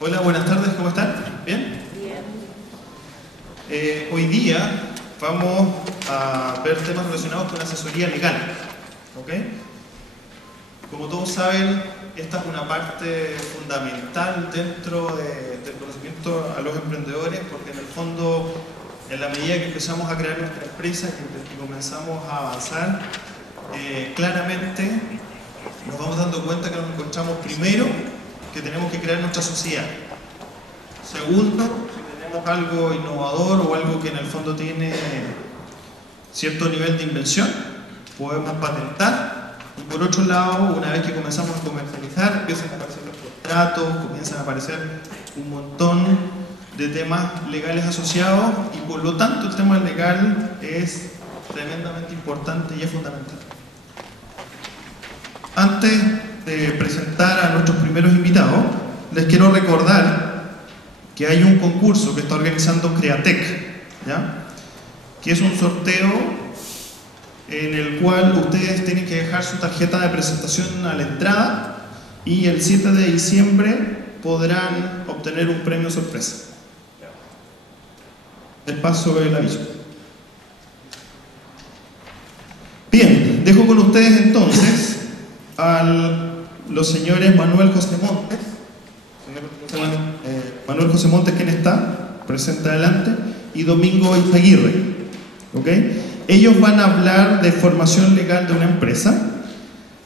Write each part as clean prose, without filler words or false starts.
Hola, buenas tardes, ¿cómo están? ¿Bien? Bien. Hoy día vamos a ver temas relacionados con asesoría legal. ¿Ok? Como todos saben, esta es una parte fundamental dentro del conocimiento a los emprendedores, porque en el fondo, en la medida que empezamos a crear nuestra empresa y comenzamos a avanzar, claramente nos vamos dando cuenta que nos encontramos primero que tenemos que crear nuestra sociedad. Segundo, si tenemos algo innovador o algo que en el fondo tiene cierto nivel de invención, podemos patentar. Y por otro lado, una vez que comenzamos a comercializar, empiezan a aparecer los contratos, comienzan a aparecer un montón de temas legales asociados y por lo tanto el tema legal es tremendamente importante y es fundamental. Antes de presentar a nuestros primeros invitados, les quiero recordar que hay un concurso que está organizando Createc, ¿ya? Que es un sorteo en el cual ustedes tienen que dejar su tarjeta de presentación a la entrada y el 7 de diciembre podrán obtener un premio sorpresa. Les paso el aviso. Bien, dejo con ustedes entonces a los señores Manuel José Montes. Manuel José Montes, ¿quién está? Presenta adelante. Y Domingo Izaguirre. ¿Ok? Ellos van a hablar de formación legal de una empresa,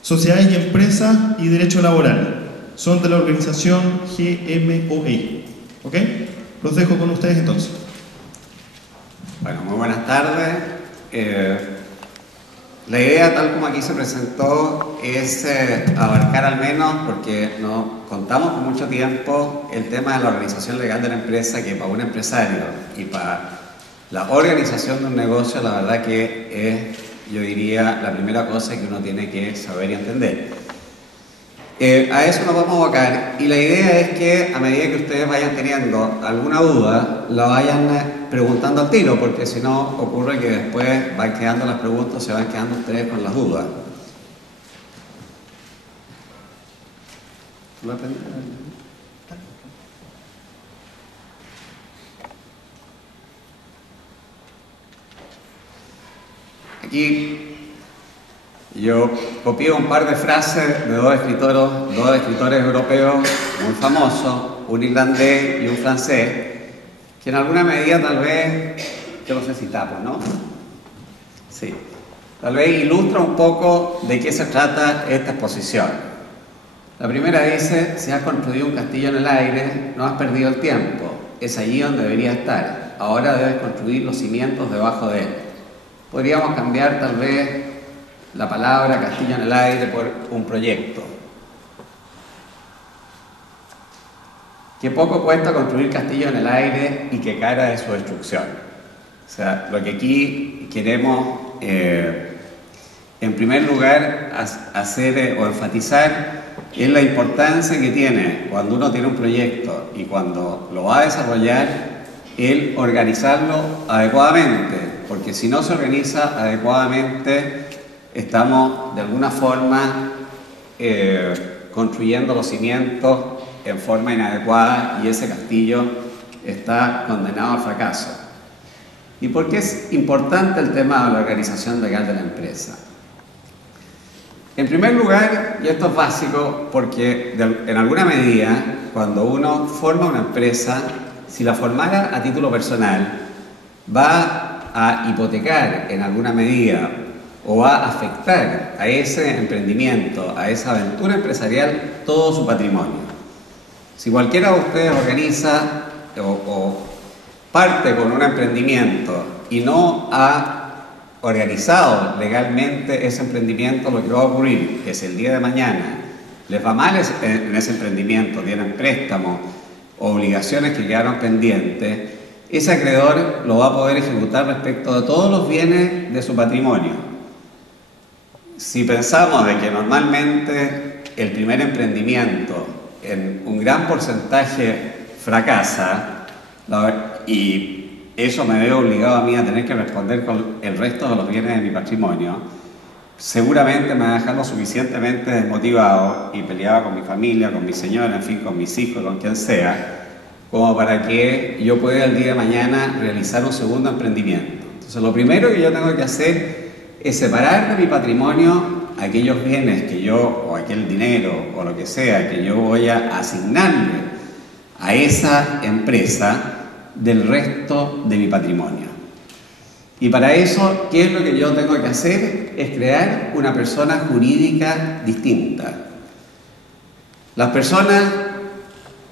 sociedades y empresas y derecho laboral. Son de la organización GMOE. ¿Ok? Los dejo con ustedes entonces. Bueno, muy buenas tardes. La idea, tal como aquí se presentó, es abarcar al menos, porque no contamos con mucho tiempo, el tema de la organización legal de la empresa, que para un empresario y para la organización de un negocio, la verdad que es, yo diría, la primera cosa que uno tiene que saber y entender. A eso nos vamos a abocar y la idea es que a medida que ustedes vayan teniendo alguna duda, la vayan preguntando al tiro, porque si no ocurre que después van quedando las preguntas, se van quedando ustedes con las dudas. Aquí yo copié un par de frases de dos escritores europeos muy famosos, un irlandés y un francés, que en alguna medida tal vez, yo no sé si tapo, ¿no? Sí. Tal vez ilustra un poco de qué se trata esta exposición. La primera dice: si has construido un castillo en el aire, no has perdido el tiempo. Es allí donde debería estar. Ahora debes construir los cimientos debajo de él. Podríamos cambiar tal vez la palabra castillo en el aire por un proyecto. Qué poco cuesta construir castillo en el aire y qué cara es su destrucción. O sea, lo que aquí queremos, en primer lugar, hacer o enfatizar es la importancia que tiene cuando uno tiene un proyecto y cuando lo va a desarrollar, el organizarlo adecuadamente, porque si no se organiza adecuadamente, estamos de alguna forma construyendo los cimientos en forma inadecuada y ese castillo está condenado al fracaso. ¿Y por qué es importante el tema de la organización legal de la empresa? En primer lugar, y esto es básico, porque en alguna medida, cuando uno forma una empresa, si la formara a título personal, va a hipotecar en alguna medida o va a afectar a ese emprendimiento, a esa aventura empresarial, todo su patrimonio. Si cualquiera de ustedes organiza o parte con un emprendimiento y no ha organizado legalmente ese emprendimiento, lo que va a ocurrir es el día de mañana les va mal en ese emprendimiento, tienen préstamos o obligaciones que quedaron pendientes, ese acreedor lo va a poder ejecutar respecto de todos los bienes de su patrimonio. Si pensamos de que normalmente el primer emprendimiento en un gran porcentaje fracasa y eso me ve obligado a mí a tener que responder con el resto de los bienes de mi patrimonio, seguramente me va a dejar lo suficientemente desmotivado y peleaba con mi familia, con mi señora, en fin, con mis hijos, con quien sea, como para que yo pueda el día de mañana realizar un segundo emprendimiento. Entonces, lo primero que yo tengo que hacer es separar de mi patrimonio aquellos bienes que yo, o aquel dinero, o lo que sea, que yo voy a asignarle a esa empresa del resto de mi patrimonio. Y para eso, ¿qué es lo que yo tengo que hacer? Es crear una persona jurídica distinta. Las personas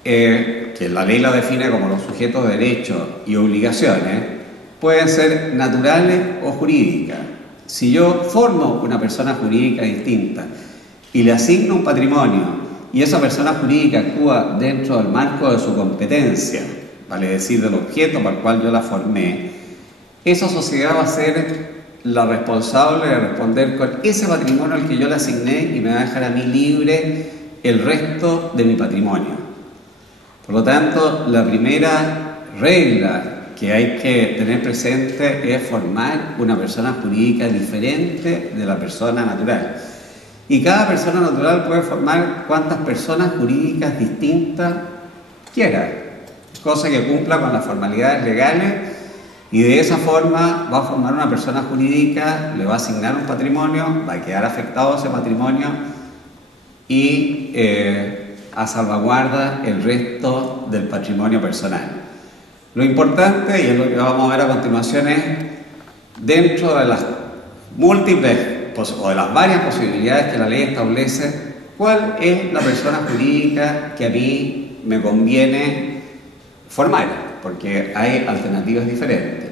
que la ley la define como los sujetos de derechos y obligaciones, pueden ser naturales o jurídicas. Si yo formo una persona jurídica distinta y le asigno un patrimonio y esa persona jurídica actúa dentro del marco de su competencia, vale decir, del objeto para el cual yo la formé, esa sociedad va a ser la responsable de responder con ese patrimonio al que yo le asigné y me va a dejar a mí libre el resto de mi patrimonio. Por lo tanto, la primera regla que hay que tener presente es formar una persona jurídica diferente de la persona natural. Y cada persona natural puede formar cuantas personas jurídicas distintas quiera, cosa que cumpla con las formalidades legales, y de esa forma va a formar una persona jurídica, le va a asignar un patrimonio, va a quedar afectado ese patrimonio y a salvaguarda el resto del patrimonio personal. Lo importante, y es lo que vamos a ver a continuación, es dentro de las múltiples o de las varias posibilidades que la ley establece, cuál es la persona jurídica que a mí me conviene formar, porque hay alternativas diferentes.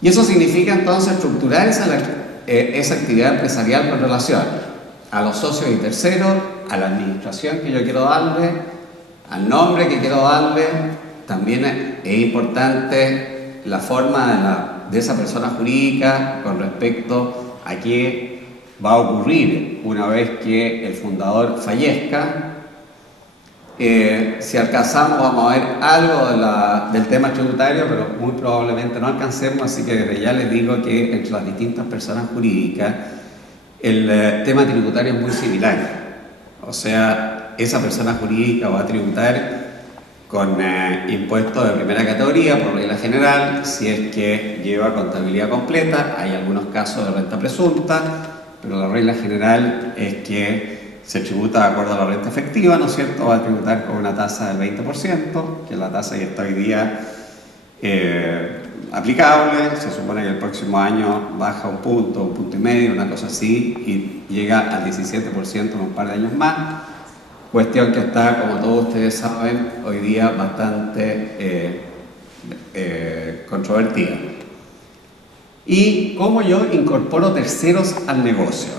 Y eso significa entonces estructurar esa actividad empresarial con relación a los socios y terceros, a la administración que yo quiero darle, al nombre que quiero darle. También es importante la forma de esa persona jurídica con respecto a qué va a ocurrir una vez que el fundador fallezca. Si alcanzamos, vamos a ver algo del tema tributario, pero muy probablemente no alcancemos, así que desde ya les digo que entre las distintas personas jurídicas el tema tributario es muy similar. O sea, esa persona jurídica va a tributar con impuestos de primera categoría, por regla general, si es que lleva contabilidad completa. Hay algunos casos de renta presunta, pero la regla general es que se tributa de acuerdo a la renta efectiva, ¿no es cierto? Va a tributar con una tasa del 20%, que es la tasa que está hoy día aplicable. Se supone que el próximo año baja un punto y medio, una cosa así, y llega al 17% en un par de años más. Cuestión que está, como todos ustedes saben, hoy día bastante controvertida. Y cómo yo incorporo terceros al negocio.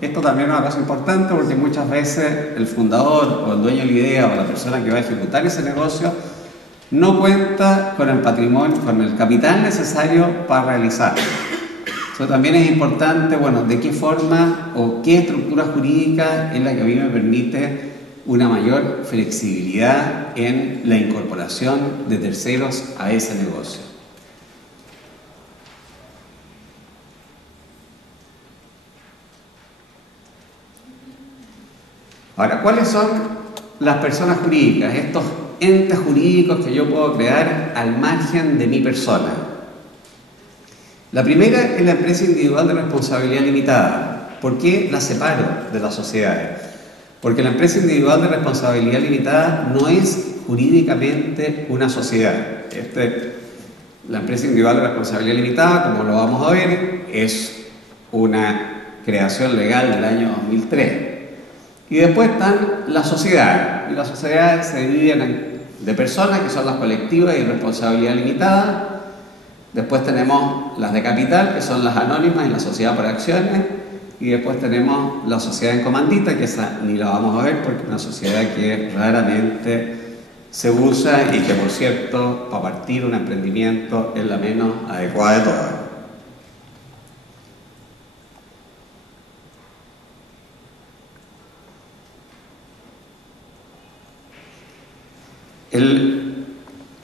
Esto también es una cosa importante porque muchas veces el fundador o el dueño de la idea o la persona que va a ejecutar ese negocio no cuenta con el patrimonio, con el capital necesario para realizarlo. Eso también es importante, bueno, de qué forma o qué estructura jurídica es la que a mí me permite una mayor flexibilidad en la incorporación de terceros a ese negocio. Ahora, ¿cuáles son las personas jurídicas? Estos entes jurídicos que yo puedo crear al margen de mi persona. La primera es la empresa individual de responsabilidad limitada. ¿Por qué la separo de las sociedades? Porque la empresa individual de responsabilidad limitada no es jurídicamente una sociedad. La empresa individual de responsabilidad limitada, como lo vamos a ver, es una creación legal del año 2003. Y después están las sociedades. Y las sociedades se dividen de personas, que son las colectivas y de responsabilidad limitada. Después tenemos las de capital, que son las anónimas y la sociedad por acciones. Y después tenemos la sociedad en comandita, que esa ni la vamos a ver porque es una sociedad que raramente se usa y que, por cierto, para partir un emprendimiento es la menos adecuada de todas.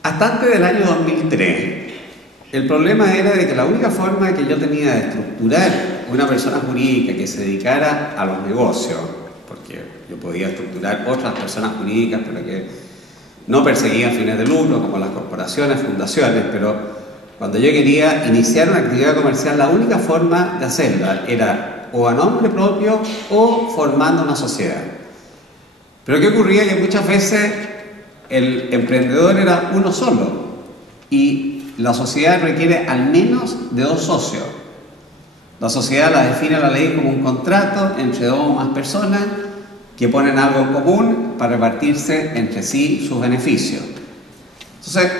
Hasta antes del año 2003, el problema era de que la única forma que yo tenía de estructurar una persona jurídica que se dedicara a los negocios, porque yo podía estructurar otras personas jurídicas, pero que no perseguían fines de lucro, como las corporaciones, fundaciones, pero cuando yo quería iniciar una actividad comercial, la única forma de hacerla era o a nombre propio o formando una sociedad. Pero ¿qué ocurría? Que muchas veces el emprendedor era uno solo y la sociedad requiere al menos de 2 socios. La sociedad la define la ley como un contrato entre 2 o más personas que ponen algo en común para repartirse entre sí sus beneficios. Entonces,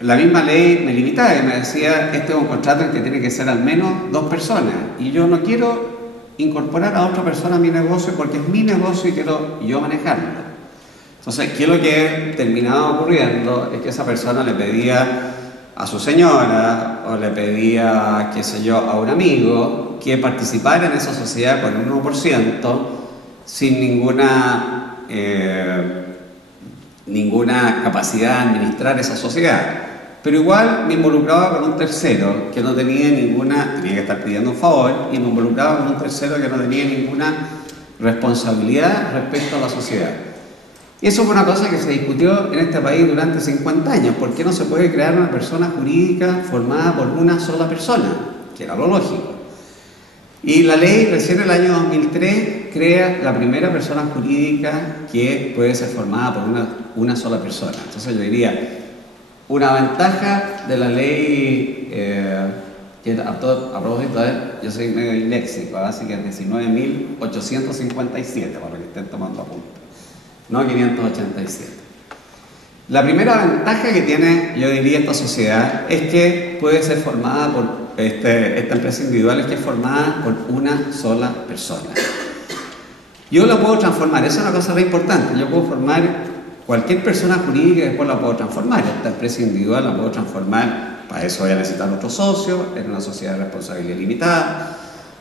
la misma ley me limitaba y me decía, este es un contrato en que tiene que ser al menos 2 personas y yo no quiero incorporar a otra persona a mi negocio porque es mi negocio y quiero yo manejarlo. Entonces, ¿qué es lo que terminaba ocurriendo? Es que esa persona le pedía a su señora o le pedía, qué sé yo, a un amigo que participara en esa sociedad con un 1% sin ninguna capacidad de administrar esa sociedad. Pero igual me involucraba con un tercero que no tenía tenía que estar pidiendo un favor, y me involucraba con un tercero que no tenía ninguna responsabilidad respecto a la sociedad. Y eso fue una cosa que se discutió en este país durante 50 años. ¿Por qué no se puede crear una persona jurídica formada por una sola persona? Que era lo lógico. Y la ley, recién en el año 2003, crea la primera persona jurídica que puede ser formada por una sola persona. Entonces yo diría, una ventaja de la ley, que a propósito de, yo soy medio disléxico, así que es 19.857, para que estén tomando apuntes, no 587. La primera ventaja que tiene, yo diría, esta sociedad es que puede ser formada por, esta empresa individual es que es formada por una sola persona. Yo la puedo transformar, esa es una cosa muy importante, yo puedo formar cualquier persona jurídica y después la puedo transformar. Esta empresa individual la puedo transformar, para eso voy a necesitar otro socio, en una sociedad de responsabilidad limitada,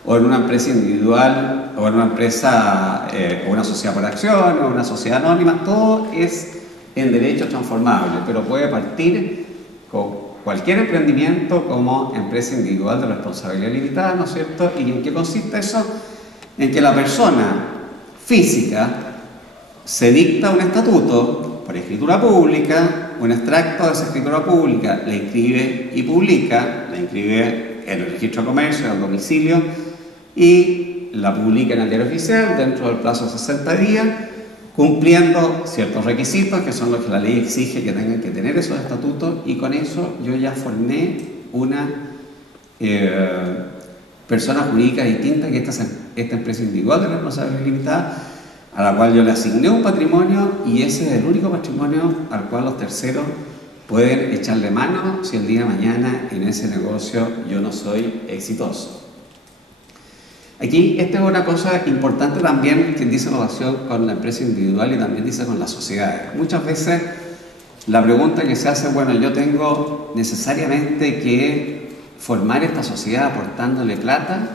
o en una empresa individual, o en una empresa, o una sociedad por acción, o una sociedad anónima. Todo es en derecho transformable, pero puede partir con cualquier emprendimiento como empresa individual de responsabilidad limitada, ¿no es cierto? ¿Y en qué consiste eso? En que la persona física se dicta un estatuto por escritura pública, un extracto de esa escritura pública la inscribe y publica, la inscribe en el registro de comercio, en el domicilio, y la publica en el diario oficial dentro del plazo de 60 días, cumpliendo ciertos requisitos que son los que la ley exige que tengan que tener esos estatutos, y con eso yo ya formé una persona jurídica distinta que esta empresa individual de responsabilidad limitada, a la cual yo le asigné un patrimonio, y ese es el único patrimonio al cual los terceros pueden echarle mano si el día de mañana en ese negocio yo no soy exitoso. Aquí, esta es una cosa importante también que dice en relación con la empresa individual y también dice con las sociedades. Muchas veces la pregunta que se hace, bueno, yo tengo necesariamente que formar esta sociedad aportándole plata.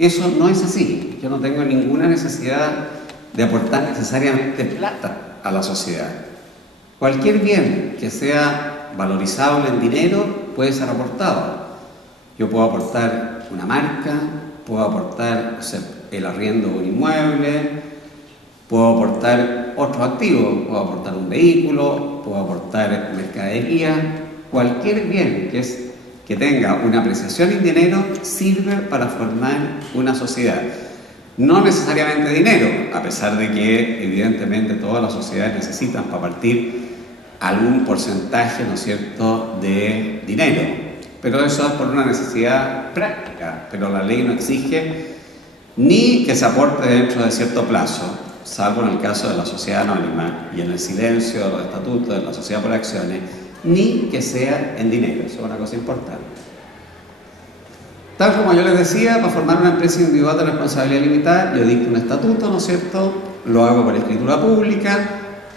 Eso no es así. Yo no tengo ninguna necesidad de aportar necesariamente plata a la sociedad. Cualquier bien que sea valorizable en dinero puede ser aportado. Yo puedo aportar una marca, puedo aportar el arriendo de un inmueble, puedo aportar otros activos, puedo aportar un vehículo, puedo aportar mercadería. Cualquier bien que tenga una apreciación en dinero sirve para formar una sociedad. No necesariamente dinero, a pesar de que evidentemente todas las sociedades necesitan para partir algún porcentaje, ¿no es cierto?, de dinero. Pero eso es por una necesidad práctica, pero la ley no exige ni que se aporte dentro de cierto plazo, salvo en el caso de la sociedad anónima y en el silencio de los estatutos de la sociedad por acciones, ni que sea en dinero. Eso es una cosa importante. Tal como yo les decía, para formar una empresa individual de responsabilidad limitada, yo dicto un estatuto, ¿no es cierto?, lo hago por escritura pública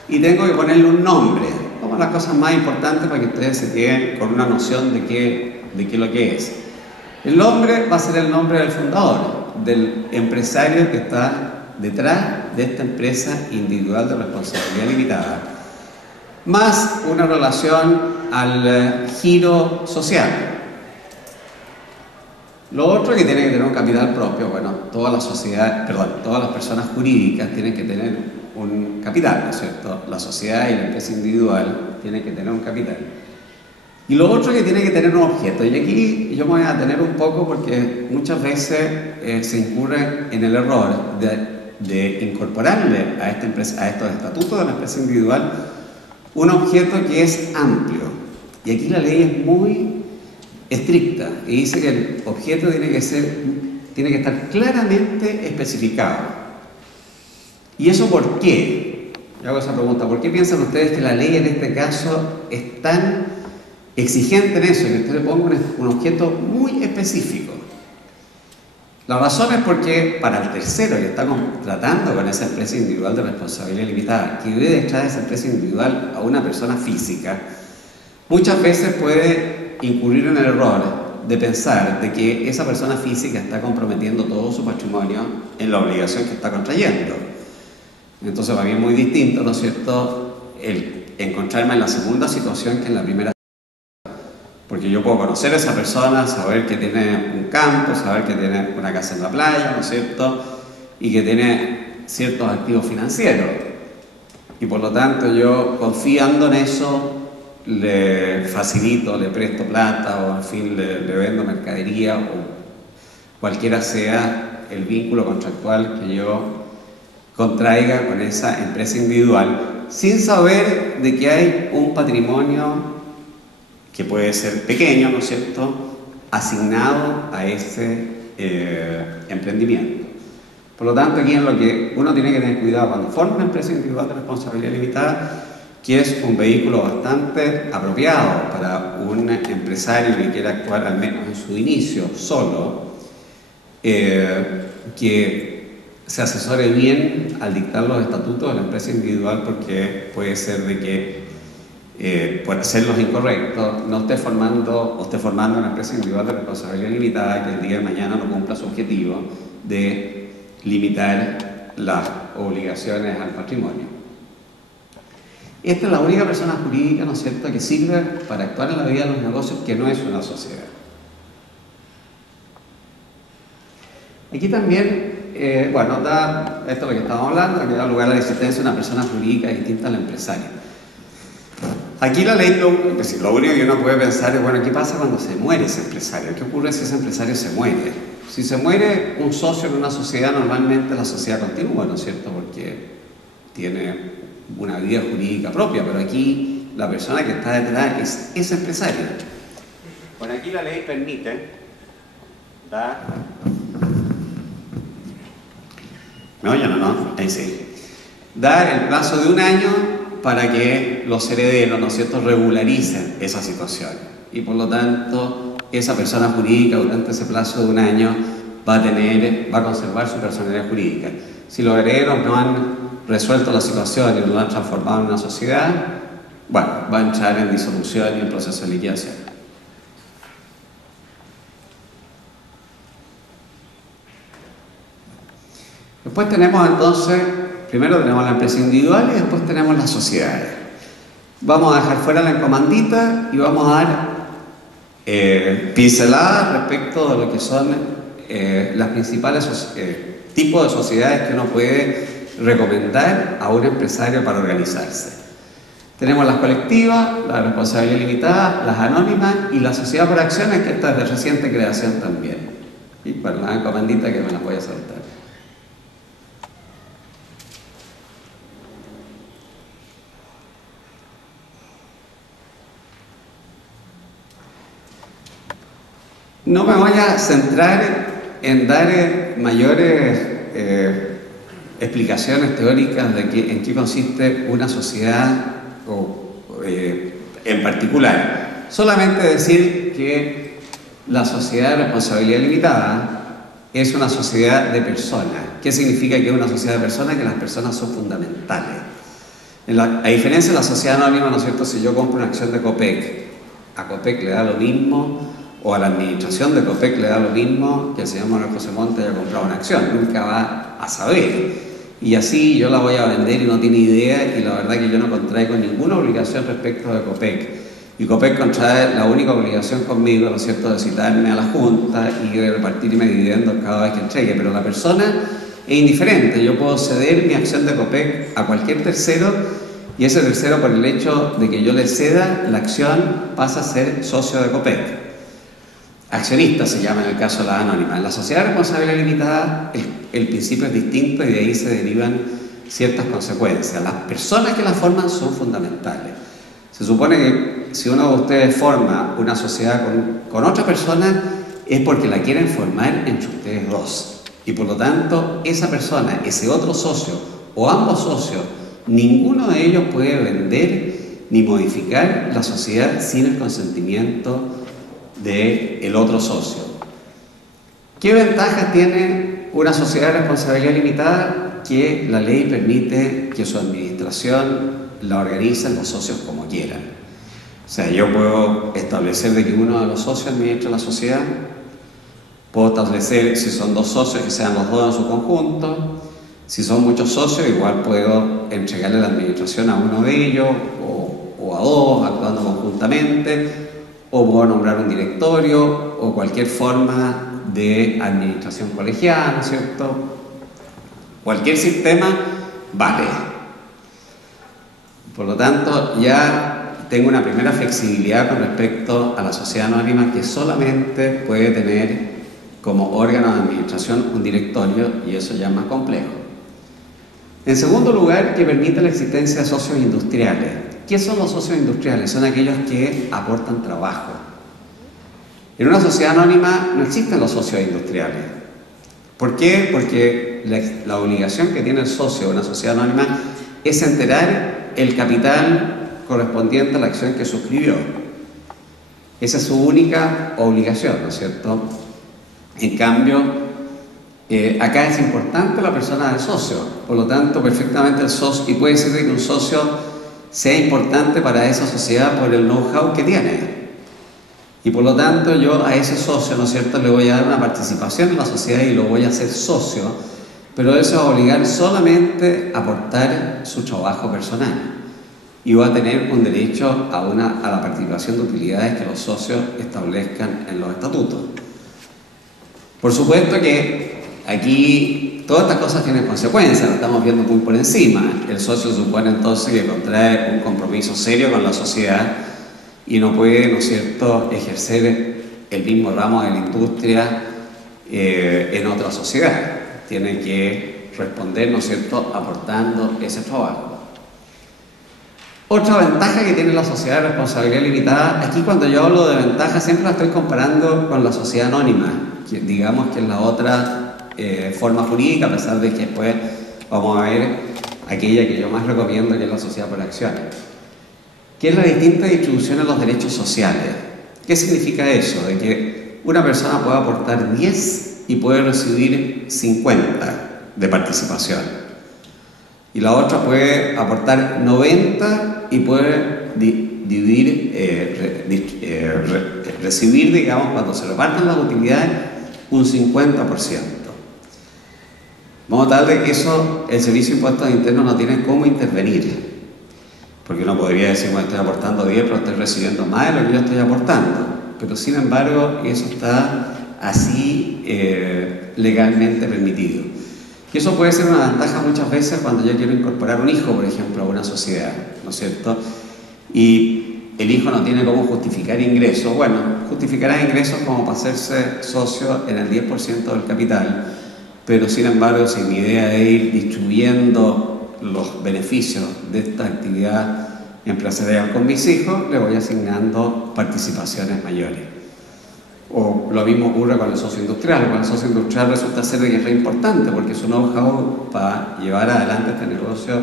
y tengo que ponerle un nombre, como las cosas más importantes para que ustedes se queden con una noción de qué es lo que es. El nombre va a ser el nombre del fundador, del empresario que está detrás de esta empresa individual de responsabilidad limitada, más una relación al giro social. Lo otro que tiene que tener un capital propio, bueno, todas las sociedades, perdón, todas las personas jurídicas tienen que tener un capital, ¿no es cierto? La sociedad y la empresa individual tienen que tener un capital. Y lo otro que tiene que tener un objeto. Y aquí yo me voy a detener un poco porque muchas veces se incurre en el error de incorporarle a estos estatutos de la empresa individual un objeto que es amplio. Y aquí la ley es muy estricta y dice que el objeto tiene que estar claramente especificado. ¿Y eso por qué? Yo hago esa pregunta. ¿Por qué piensan ustedes que la ley en este caso es tan exigente en eso, que usted le ponga un objeto muy específico? La razón es porque para el tercero que está tratando con esa empresa individual de responsabilidad limitada, que debe detrás de esa empresa individual a una persona física, muchas veces puede incurrir en el error de pensar de que esa persona física está comprometiendo todo su patrimonio en la obligación que está contrayendo. Entonces, para mí es muy distinto, ¿no es cierto?, el encontrarme en la segunda situación que en la primera. Porque yo puedo conocer a esa persona, saber que tiene un campo, saber que tiene una casa en la playa, ¿no es cierto?, y que tiene ciertos activos financieros. Y por lo tanto yo, confiando en eso, le facilito, le presto plata o en fin le vendo mercadería o cualquiera sea el vínculo contractual que yo contraiga con esa empresa individual, sin saber de que hay un patrimonio que puede ser pequeño, ¿no es cierto?, asignado a ese emprendimiento. Por lo tanto, aquí en lo que uno tiene que tener cuidado cuando forma una empresa individual de responsabilidad limitada, que es un vehículo bastante apropiado para un empresario que quiera actuar al menos en su inicio solo, que se asesore bien al dictar los estatutos de la empresa individual, porque puede ser de que por hacerlos incorrectos no esté formando una empresa individual de responsabilidad limitada que el día de mañana no cumpla su objetivo de limitar las obligaciones al patrimonio. Esta es la única persona jurídica, ¿no es cierto?, que sirve para actuar en la vida de los negocios, que no es una sociedad. Aquí también, bueno, esto es lo que estamos hablando, que da lugar a la existencia de una persona jurídica distinta al empresario. Aquí la ley, lo único que uno puede pensar es, bueno, ¿qué pasa cuando se muere ese empresario? ¿Qué ocurre si ese empresario se muere? Si se muere un socio en una sociedad, normalmente la sociedad continúa, ¿no es cierto?, porque tiene una vida jurídica propia, pero aquí la persona que está detrás es ese empresario. Bueno, aquí la ley permite dar... ¿Me oyen o no? Ahí sí. Dar el plazo de 1 año para que los herederos, ¿no es cierto?, regularicen esa situación. Y por lo tanto, esa persona jurídica durante ese plazo de 1 año va a conservar su personalidad jurídica. Si los herederos no han resuelto la situación y lo han transformado en una sociedad, bueno, va a entrar en disolución y en proceso de liquidación. Después tenemos entonces, primero tenemos la empresa individual y después tenemos las sociedades. Vamos a dejar fuera la encomandita y vamos a dar pinceladas respecto de lo que son las principales tipos de sociedades que uno puede recomendar a un empresario para organizarse. Tenemos las colectivas, la responsabilidad limitada, las anónimas y la sociedad por acciones, que esta es de reciente creación también. Y bueno, la encomandita que me la voy a saltar. No me voy a centrar en dar mayores explicaciones teóricas de en qué consiste una sociedad en particular. Solamente decir que la sociedad de responsabilidad limitada es una sociedad de personas. ¿Qué significa que es una sociedad de personas? Que las personas son fundamentales. A diferencia de la sociedad anónima, ¿no es cierto?, si yo compro una acción de Copec, a Copec le da lo mismo, o a la administración de Copec le da lo mismo que el señor Manuel José Montt haya comprado una acción, nunca va a saber. Y así yo la voy a vender y no tiene idea, y la verdad que yo no contraigo ninguna obligación respecto de Copec. Y Copec contrae la única obligación conmigo, ¿no es cierto?, de citarme a la junta y de repartirme dividendos cada vez que entregue, pero la persona es indiferente. Yo puedo ceder mi acción de Copec a cualquier tercero y ese tercero, por el hecho de que yo le ceda la acción, pasa a ser socio de Copec. Accionista se llama en el caso de la anónima. En la sociedad de responsabilidad limitada el principio es distinto y de ahí se derivan ciertas consecuencias. Las personas que la forman son fundamentales. Se supone que si uno de ustedes forma una sociedad con otra persona es porque la quieren formar entre ustedes dos. Y por lo tanto, esa persona, ese otro socio o ambos socios, ninguno de ellos puede vender ni modificar la sociedad sin el consentimiento del otro socio. ¿Qué ventajas tiene una sociedad de responsabilidad limitada? Que la ley permite que su administración la organicen los socios como quieran. O sea, yo puedo establecer de que uno de los socios administre la sociedad, puedo establecer, si son dos socios, que sean los dos en su conjunto, si son muchos socios, igual puedo entregarle la administración a uno de ellos, o a dos, actuando conjuntamente, o puedo nombrar un directorio, o cualquier forma de administración colegial, ¿no es cierto? Cualquier sistema vale. Por lo tanto, ya tengo una primera flexibilidad con respecto a la sociedad anónima que solamente puede tener como órgano de administración un directorio y eso ya es más complejo. En segundo lugar, que permite la existencia de socios industriales. ¿Qué son los socios industriales? Son aquellos que aportan trabajo. En una sociedad anónima no existen los socios industriales. ¿Por qué? Porque la obligación que tiene el socio de una sociedad anónima es enterar el capital correspondiente a la acción que suscribió. Esa es su única obligación, ¿no es cierto? En cambio, acá es importante la persona del socio, por lo tanto, perfectamente el socio, y puede ser que un socio sea importante para esa sociedad por el know-how que tiene. Y por lo tanto, yo a ese socio, ¿no es cierto?, le voy a dar una participación en la sociedad y lo voy a hacer socio, pero eso va a obligar solamente a aportar su trabajo personal y va a tener un derecho a la participación de utilidades que los socios establezcan en los estatutos. Por supuesto que aquí todas estas cosas tienen consecuencias, lo estamos viendo muy por encima. El socio supone entonces que contrae un compromiso serio con la sociedad y no puede, ¿no es cierto?, ejercer el mismo ramo de la industria en otra sociedad. Tiene que responder, ¿no es cierto?, aportando ese trabajo. Otra ventaja que tiene la sociedad de responsabilidad limitada, aquí cuando yo hablo de ventaja siempre la estoy comparando con la sociedad anónima, que digamos que es la otra forma jurídica, a pesar de que después vamos a ver aquella que yo más recomiendo, que es la sociedad por acciones, que es la distinta distribución de los derechos sociales. ¿Qué significa eso? De que una persona puede aportar 10 y puede recibir 50 de participación. Y la otra puede aportar 90 y puede recibir, digamos, cuando se repartan las utilidades, un 50%. De modo tal de que eso, el Servicio de Impuestos Internos no tiene cómo intervenir. Porque uno podría decir, bueno, estoy aportando 10, pero estoy recibiendo más de lo que yo estoy aportando. Pero sin embargo, eso está así legalmente permitido. Y eso puede ser una ventaja muchas veces cuando yo quiero incorporar un hijo, por ejemplo, a una sociedad, ¿no es cierto? Y el hijo no tiene cómo justificar ingresos. Bueno, justificará ingresos como para hacerse socio en el 10% del capital, pero sin embargo, si mi idea es ir distribuyendo los beneficios de esta actividad empresarial con mis hijos, le voy asignando participaciones mayores. O lo mismo ocurre con el socio industrial. Con el socio industrial resulta ser que es re importante porque su know-how para llevar adelante este negocio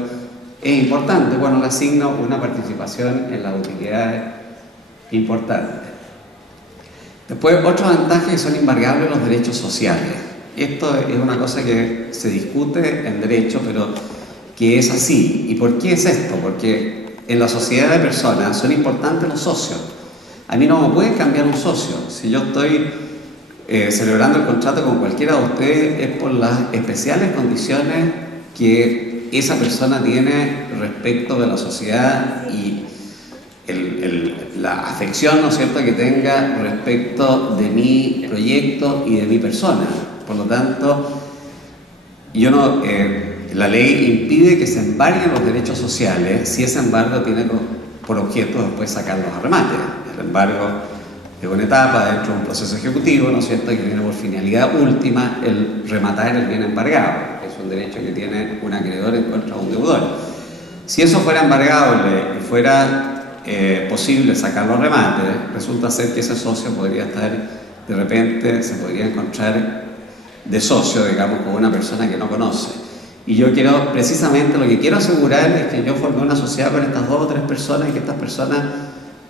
es importante. Bueno, le asigno una participación en las utilidades importante. Después, otros ventajas que son invariables, los derechos sociales. Esto es una cosa que se discute en derecho, pero que es así. ¿Y por qué es esto? Porque en la sociedad de personas son importantes los socios. A mí no me pueden cambiar un socio. Si yo estoy celebrando el contrato con cualquiera de ustedes, es por las especiales condiciones que esa persona tiene respecto de la sociedad la afección, ¿no es cierto?, que tenga respecto de mi proyecto y de mi persona. Por lo tanto, la ley impide que se embarguen los derechos sociales si ese embargo tiene por objeto después sacarlos a remate. El embargo es una etapa dentro de un proceso ejecutivo, ¿no es cierto?, que tiene por finalidad última el rematar el bien embargado, que es un derecho que tiene un acreedor en contra de un deudor. Si eso fuera embargable y fuera posible sacarlo a remate, resulta ser que ese socio podría estar, de repente, se podría encontrar de socio, digamos, con una persona que no conoce. Y yo quiero, precisamente lo que quiero asegurar es que yo formé una sociedad con estas 2 o 3 personas y que estas personas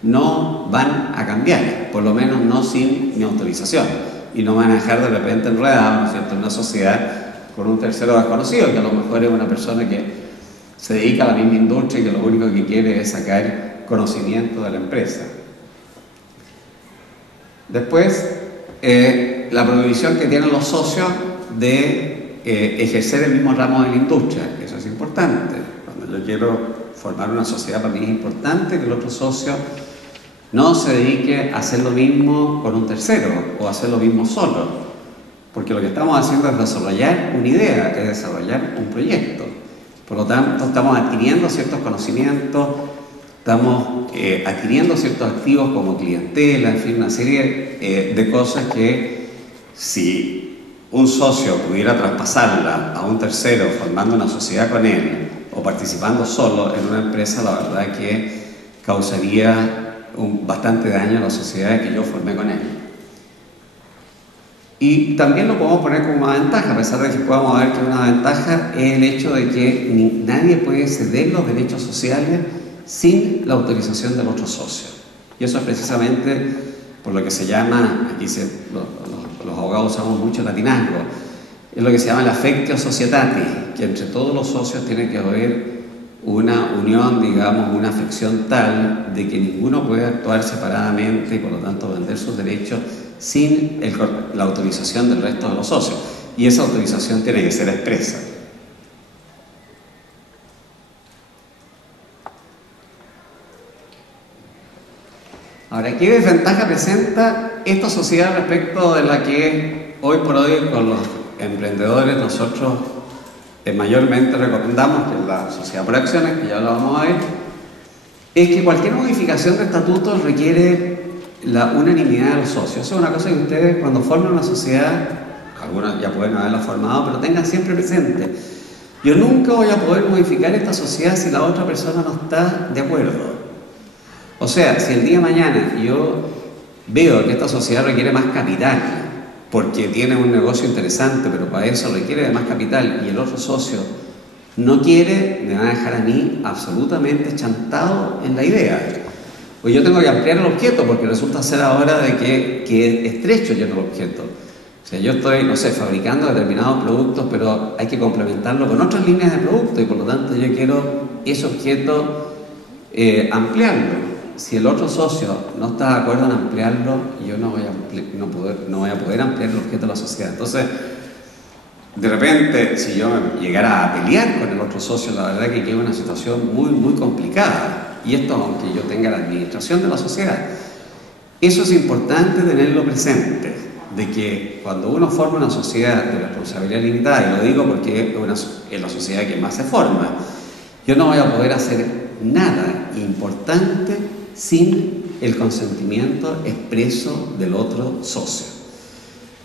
no van a cambiar, por lo menos no sin mi autorización, y no van a dejar de repente enredados, ¿no es cierto?, en una sociedad con un tercero desconocido, que a lo mejor es una persona que se dedica a la misma industria y que lo único que quiere es sacar conocimiento de la empresa. Después, la prohibición que tienen los socios de ejercer el mismo ramo de la industria, eso es importante. Cuando yo quiero formar una sociedad, para mí es importante que el otro socio no se dedique a hacer lo mismo con un tercero o a hacer lo mismo solo, porque lo que estamos haciendo es desarrollar una idea, es desarrollar un proyecto. Por lo tanto, estamos adquiriendo ciertos conocimientos, estamos adquiriendo ciertos activos como clientela, en fin, una serie de cosas que si un socio pudiera traspasarla a un tercero formando una sociedad con él o participando solo en una empresa, la verdad que causaría bastante daño a la sociedad que yo formé con él. Y también lo podemos poner como una ventaja, a pesar de que podamos ver que una ventaja es el hecho de que nadie puede ceder los derechos sociales sin la autorización del otro socio. Y eso es precisamente por lo que se llama, aquí los abogados usamos mucho el latinazgo, es lo que se llama el affectio societatis, que entre todos los socios tiene que haber una unión, digamos, una afección tal de que ninguno puede actuar separadamente y por lo tanto vender sus derechos sin la autorización del resto de los socios. Y esa autorización tiene que ser expresa. Ahora, ¿qué desventaja presenta esta sociedad respecto de la que hoy por hoy con los emprendedores nosotros mayormente recomendamos, que es la sociedad por acciones, que ya lo vamos a ver? Es que cualquier modificación de estatutos requiere la unanimidad de los socios. Eso es una cosa que ustedes cuando forman una sociedad, algunos ya pueden haberla formado, pero tengan siempre presente: yo nunca voy a poder modificar esta sociedad si la otra persona no está de acuerdo. O sea, si el día de mañana yo veo que esta sociedad requiere más capital porque tiene un negocio interesante, pero para eso requiere de más capital, y el otro socio no quiere, me va a dejar a mí absolutamente chantado en la idea. Pues yo tengo que ampliar el objeto porque resulta ser ahora de que estrecho yo el objeto. O sea, yo estoy, no sé, fabricando determinados productos, pero hay que complementarlo con otras líneas de producto y por lo tanto yo quiero ese objeto ampliarlo. Si el otro socio no está de acuerdo en ampliarlo, yo no voy a poder ampliar el objeto de la sociedad. Entonces, de repente, si yo llegara a pelear con el otro socio, la verdad que queda una situación muy, muy complicada. Y esto aunque yo tenga la administración de la sociedad. Eso es importante tenerlo presente, de que cuando uno forma una sociedad de responsabilidad limitada, y lo digo porque es la sociedad que más se forma, yo no voy a poder hacer nada importante sin el consentimiento expreso del otro socio.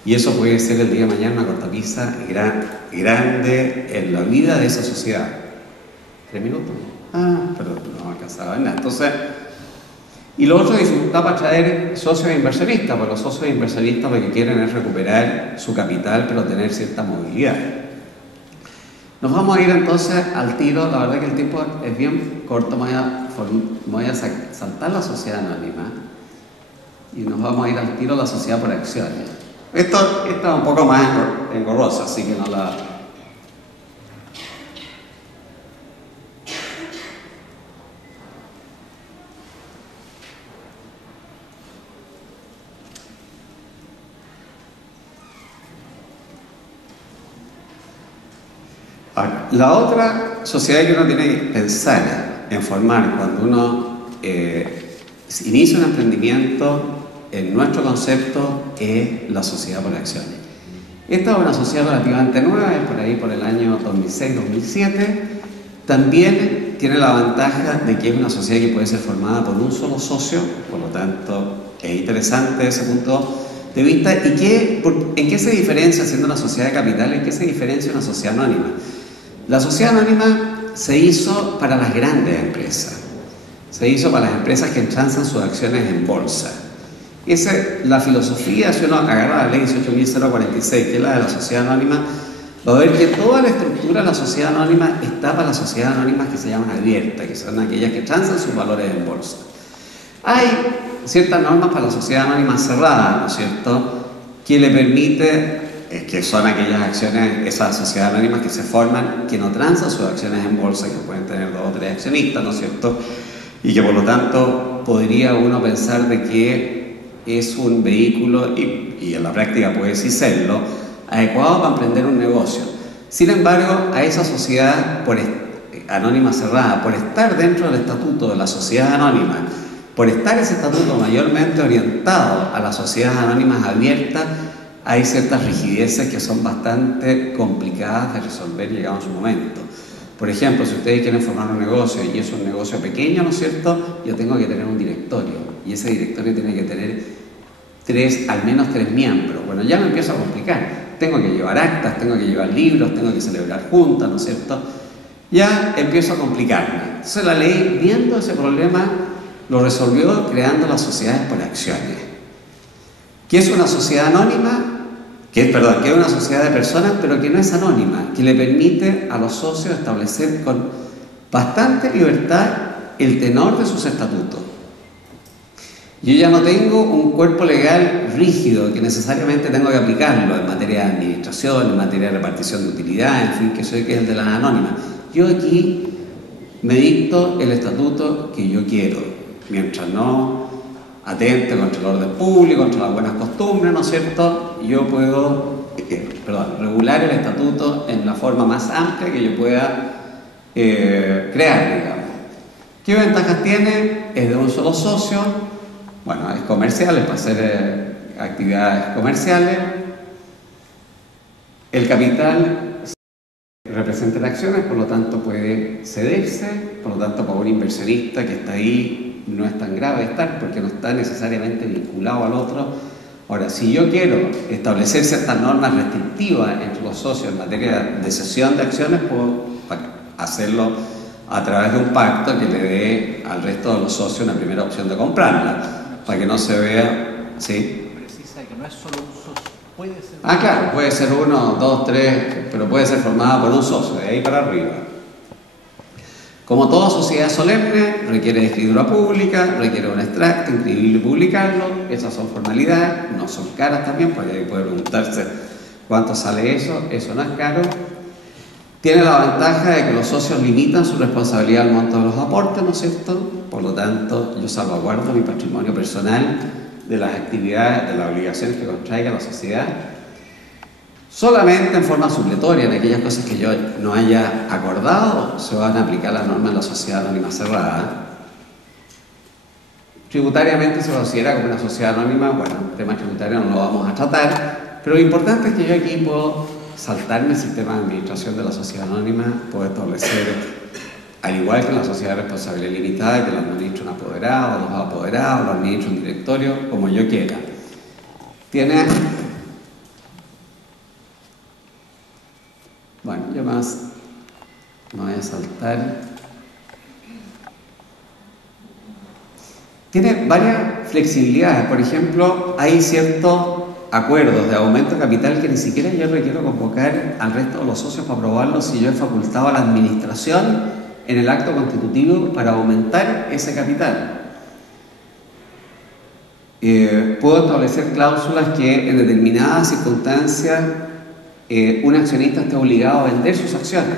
Y eso puede ser el día de mañana una cortapisa grande en la vida de esa sociedad. 3 minutos. Pero no alcanzaba nada. Entonces, y lo otro está para traer socios inversionistas, porque los socios inversionistas lo que quieren es recuperar su capital, pero tener cierta movilidad. Nos vamos a ir entonces al tiro. La verdad que el tiempo es bien corto. Me voy a saltar la sociedad anónima y nos vamos a ir al tiro a la sociedad por acciones. Esto es un poco más engorroso, así que no la... Ahora, la otra sociedad que uno tiene que pensar en formar cuando uno inicia un emprendimiento, en nuestro concepto es la sociedad por acciones. Esta es una sociedad relativamente nueva, es por ahí por el año 2006-2007. También tiene la ventaja de que es una sociedad que puede ser formada por un solo socio, por lo tanto es interesante ese punto de vista. ¿Y en qué se diferencia siendo una sociedad de capital? ¿En qué se diferencia una sociedad anónima? La sociedad anónima se hizo para las grandes empresas, se hizo para las empresas que transan sus acciones en bolsa. Esa es la filosofía. Si uno agarra la ley 18.046, que es la de la sociedad anónima, va a ver que toda la estructura de la sociedad anónima está para las sociedades anónimas que se llaman abiertas, que son aquellas que transan sus valores en bolsa. Hay ciertas normas para la sociedad anónima cerrada, ¿no es cierto?, que le permite, que son aquellas acciones, esas sociedades anónimas que se forman, que no transan sus acciones en bolsa, que pueden tener 2 o 3 accionistas, ¿no es cierto?, y que por lo tanto podría uno pensar de que es un vehículo, y en la práctica puede sí serlo, adecuado para emprender un negocio. Sin embargo, a esa sociedad anónima cerrada, por estar dentro del estatuto de la sociedad anónima, por estar ese estatuto mayormente orientado a las sociedades anónimas abiertas, hay ciertas rigideces que son bastante complicadas de resolver llegado en su momento. Por ejemplo, si ustedes quieren formar un negocio y es un negocio pequeño, ¿no es cierto?, yo tengo que tener un directorio, y ese directorio tiene que tener al menos 3 miembros. Bueno, ya me empiezo a complicar. Tengo que llevar actas, tengo que llevar libros, tengo que celebrar juntas, ¿no es cierto? Ya empiezo a complicarme. Entonces la ley, viendo ese problema, lo resolvió creando las sociedades por acciones. ¿Qué es una sociedad anónima? Que es una sociedad de personas, pero que no es anónima, que le permite a los socios establecer con bastante libertad el tenor de sus estatutos. Yo ya no tengo un cuerpo legal rígido que necesariamente tengo que aplicarlo en materia de administración, en materia de repartición de utilidades, en fin, que es el de las anónimas. Yo aquí me dicto el estatuto que yo quiero, mientras no atente contra el orden público, contra las buenas costumbres, ¿no es cierto? Yo puedo regular el estatuto en la forma más amplia que yo pueda crear, digamos. ¿Qué ventajas tiene? Es de un solo socio. Bueno, es comercial, es para hacer actividades comerciales. El capital representa en acciones, por lo tanto puede cederse, por lo tanto para un inversionista que está ahí no es tan grave estar, porque no está necesariamente vinculado al otro. Ahora, si yo quiero establecer ciertas normas restrictivas entre los socios en materia de cesión de acciones, puedo hacerlo a través de un pacto que le dé al resto de los socios una primera opción de comprarla, para que no se vea, ¿sí? Precisa que no es solo un socio, puede ser... Claro, puede ser 1, 2, 3, pero puede ser formada por un socio, de ahí para arriba. Como toda sociedad solemne, requiere de escritura pública, requiere un extracto, inscribirlo y publicarlo. Esas son formalidades, no son caras también, porque ahí puede preguntarse cuánto sale eso no es caro. Tiene la ventaja de que los socios limitan su responsabilidad al monto de los aportes, ¿no es cierto? Por lo tanto, yo salvaguardo mi patrimonio personal de las actividades, de las obligaciones que contraiga la sociedad. Solamente en forma supletoria, en aquellas cosas que yo no haya acordado, se van a aplicar las normas de la sociedad anónima cerrada. Tributariamente se considera como una sociedad anónima. Bueno, el tema tributario no lo vamos a tratar, pero lo importante es que yo aquí puedo saltarme el sistema de administración de la sociedad anónima, puedo establecer, al igual que en la sociedad de responsabilidad limitada, que lo administra un apoderado, los apoderados, lo administra un directorio, como yo quiera. Tiene... Bueno, yo más me voy a saltar. Tiene varias flexibilidades. Por ejemplo, hay ciertos acuerdos de aumento de capital que ni siquiera yo requiero convocar al resto de los socios para aprobarlos si yo he facultado a la administración en el acto constitutivo para aumentar ese capital. Puedo establecer cláusulas que en determinadas circunstancias un accionista esté obligado a vender sus acciones.